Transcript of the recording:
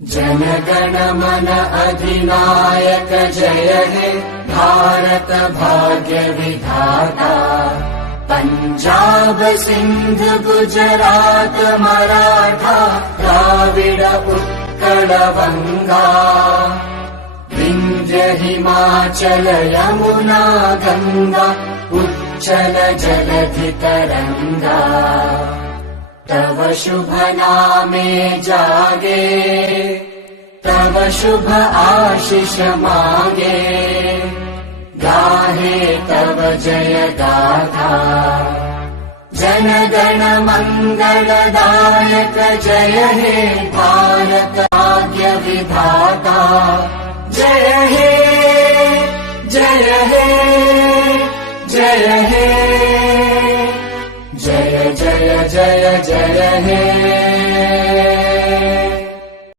जनगण मन अधिनायक जय हे भारत भाग्य विधाता। पंजाब सिंध गुजरात मराठा द्राविड उत्कल बंगा। विंध्य हिमाचल यमुना गंगा उच्चल जलधि तरंगा। तव शुभ नामे जागे तव शुभ आशीष मागे। गाहे तव जय गाथा जनगण मंगलदायक जय हे भारत भाग्य विधाता। जय हे जय हे जय हे जय जय जय जय हे।